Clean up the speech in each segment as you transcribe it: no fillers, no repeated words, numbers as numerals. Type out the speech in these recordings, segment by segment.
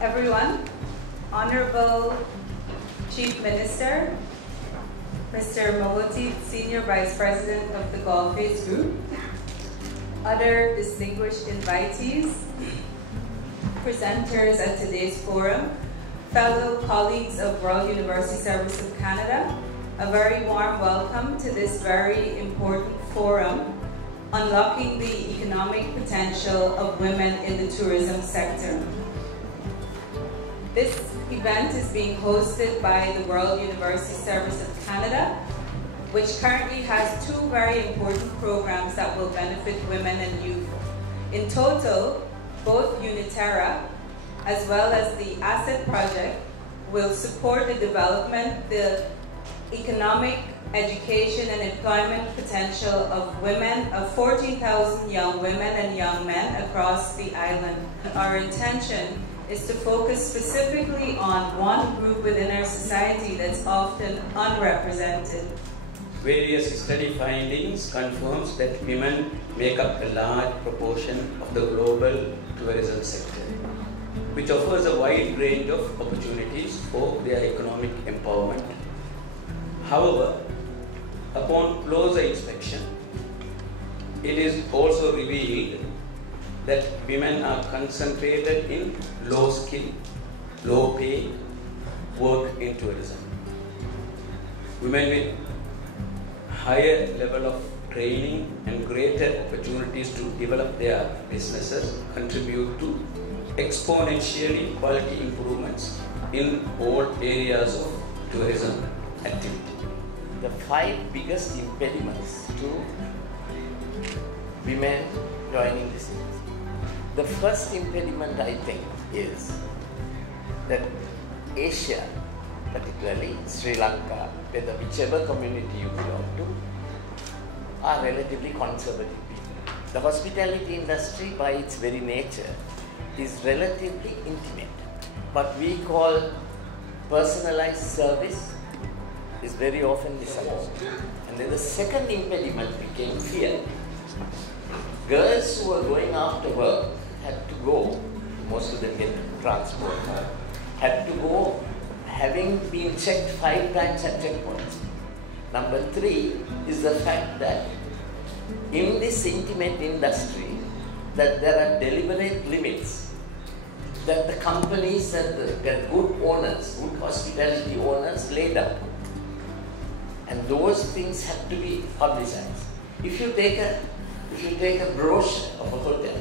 everyone, Honorable Chief Minister, Mr. Mawoti, Senior Vice President of the Gulf-Face Group, other distinguished invitees, presenters at today's forum, fellow colleagues of Royal University Service of Canada, a very warm welcome to this very important forum, Unlocking the Economic Potential of Women in the Tourism Sector. This event is being hosted by the Royal University Service of Canada, which currently has two very important programs that will benefit women and youth. In total, both UNITERA as well as the ASSET project will support the development, the economic, education and employment potential of women, of 14,000 young women and young men across the island. Our intention is to focus specifically on one group within our society that's often unrepresented. Various study findings confirms that women make up a large proportion of the global tourism sector, which offers a wide range of opportunities for their economic empowerment. However, upon closer inspection, it is also revealed that women are concentrated in low skill, low pay work in tourism. Women with higher level of training and greater opportunities to develop their businesses contribute to exponentially quality improvements in all areas of tourism activity. The 5 biggest impediments to women joining this industry. The first impediment, I think, is that Asia, particularly Sri Lanka, whichever community you belong to, are relatively conservative people. The hospitality industry, by its very nature, is relatively intimate. What we call personalized service is very often misunderstood. And then the second impediment became fear. Girls who were going after work had to go, most of them get transport, had to go having been checked 5 times at checkpoints. Number 3 is the fact that in this intimate industry, that there are deliberate limits that the companies and the good owners, good hospitality owners lay down. And those things have to be publicized. If you take a brochure of a hotel,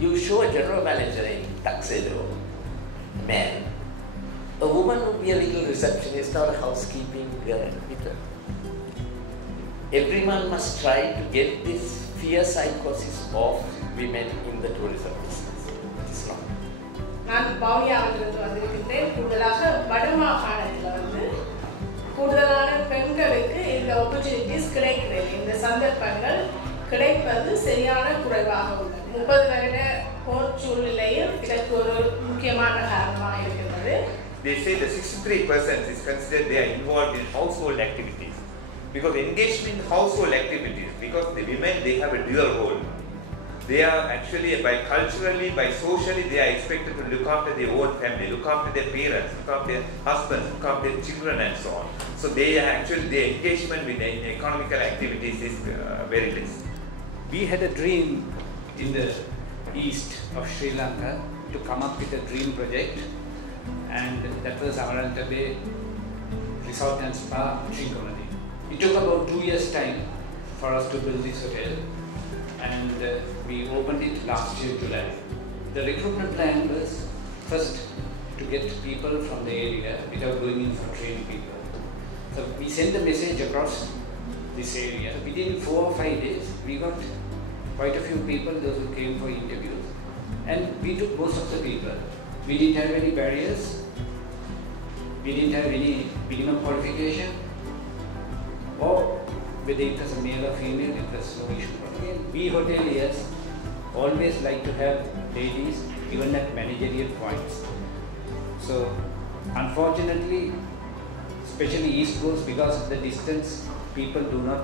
you show a general manager in tuxedo, man. A woman would be a little receptionist or a housekeeping girl. Everyone must try to get this fear psychosis of women in the tourism business. It is not. நான் பவுனியாவிலிருந்து வந்திருக்கிறேன். கூடுதலாக வடமாகாணத்தில் வந்து கூடுதலான பெண்களுக்கு இந்த opportunities கிடைக்கிறது. இந்த சந்தர்ப்பங்கள் கிடைப்பது சரியான குறைவாக உள்ளது. 30 வருட போர் சூழ்நிலையில் இதற்கு ஒரு முக்கியமான காரணமாக இருக்கிறது. They say that 63% is considered they are involved in household activities. Because engagement in household activities, because the women, they have a dual role. They are actually, by culturally, by socially, they are expected to look after their own family, look after their parents, look after their husbands, look after their children and so on. So they actually, their engagement with economical activities is very less. We had a dream in the east of Sri Lanka to come up with a dream project, and that was Amaranta Bay Resort and Spa, Trincomalee. It took about 2 years' time for us to build this hotel, and we opened it last year, July. The recruitment plan was first to get people from the area without going in for training people. So we sent the message across this area. Within 4 or 5 days, we got quite a few people, those who came for interviews, and we took most of the people. We didn't have any barriers. We didn't have any minimum qualification or whether it was a male or female, it was no issue. We hoteliers always like to have ladies even at managerial points. So unfortunately, especially East Coast, because of the distance, people do not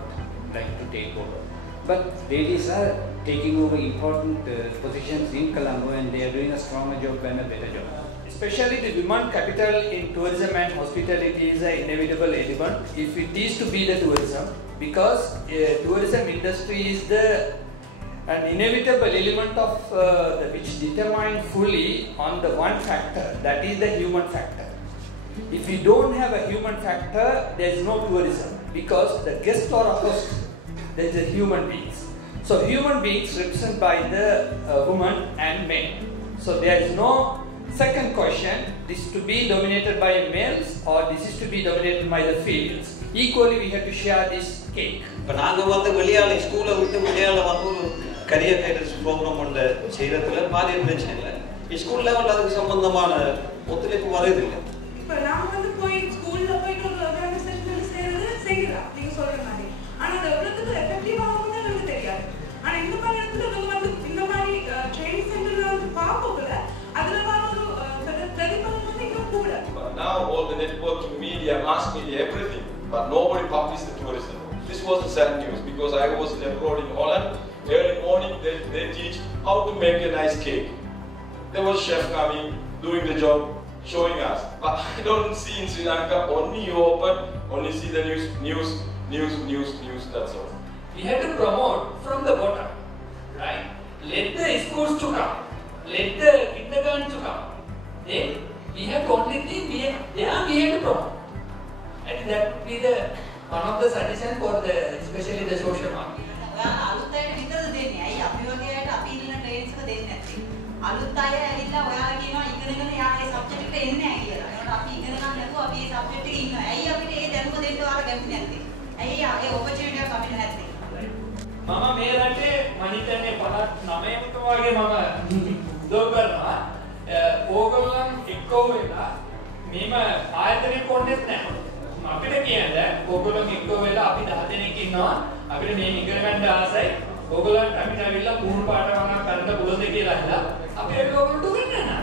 like to take over. But ladies are taking over important positions in Colombo, and they are doing a stronger job and a better job. Especially the women capital in tourism and hospitality is an inevitable element if it is to be the tourism, because tourism industry is an inevitable element of which determine fully on the one factor, that is the human factor. If you don't have a human factor, there is no tourism, because the guest or a host, there is a human beings. So human beings represented by the women and men. So there is no second question, this is to be dominated by males or this is to be dominated by the females. Equally we have to share this cake. But நாங்க வந்து வெளியால ஸ்கூல்ல விட்டு வெளியால வந்து ஒரு career guidance program ஒன்று செய்யறதுல பாதி பிரச்சனை இல்லை. ஸ்கூல் லெவல்ல அதுக்கு சம்பந்தமான ஒத்துழைப்பு வரது இல்லை. இப்ப நாம வந்து போய் ஸ்கூல்ல போய் ஒரு ஆர்கனைசேஷன்ல செய்யலாம் நீங்க சொல்ற மாதிரி. ஆனா அது எவ்வளவுக்கு எஃபெக்டிவா ஆகும்னு நமக்கு தெரியாது. ஆனா இந்த மாதிரி இடத்துல நம்ம வந்து இந்த மாதிரி ட்ரெயினிங் சென்டர்ல வந்து பாப்போம்ல அதுல வர ஒரு பிரதிபலன் வந்து இன்னும் கூட. Now all the networking media, mass media, everything, but nobody published the tourism. This was the sad news because I was abroad in Holland. Early morning they teach how to make a nice cake. There was a chef coming, doing the job, showing us. But I don't see in Sri Lanka, only you open, only see the news, that's all. We had to promote from the bottom, right? Let the schools to come, let the kindergarten to come. Then we have to only think we have to promote. And that would be one of the suggestions for especially the social market. අලුත් අයට විතරද දෙන්නේ. ඇයි අපි වගේ අයට අපි ඉන්න ට්‍රේනින්ස් එක දෙන්නේ නැත්තේ? අලුත් අය ඇවිල්ලා ඔයාලා කියනවා ඉගෙනගෙන යා ඒ සබ්ජෙක්ට් එකට එන්නේ නැහැ කියලා. ඒකට අපි ඉගෙන ගන්න නැතුව අපි ඒ සබ්ජෙක්ට් එකේ ඉන්නවා. ඇයි අපිට ඒ දැනුම දෙන්න ඔයාලා කැමති නැත්තේ? ඇයි ඒ ඔපචුනිටි එකක් අපිට නැත්තේ? මම මේ රටේ මම හිතන්නේ 59කට වගේ මම උදව් කරනවා. ඕගොල්ලන් එක්කෝ වෙලා මේම ආයතනයක් කොන්නෙත් නැහැ. අපිට කියන්නේ ඕගොල්ලන් එක්කෝ වෙලා අපි 10 දෙනෙක් ඉන්නවා. අපිට මේ ඉගෙන ගන්න ආසයි. ඕගොල්ලන්ට අපිට ඇවිල්ලා පූර්ණ පාඩම කරන්න පුළුවන්ද කියලා හිතලා අපි ඒක ඕගොල්ලන්ට උගන්වනවා.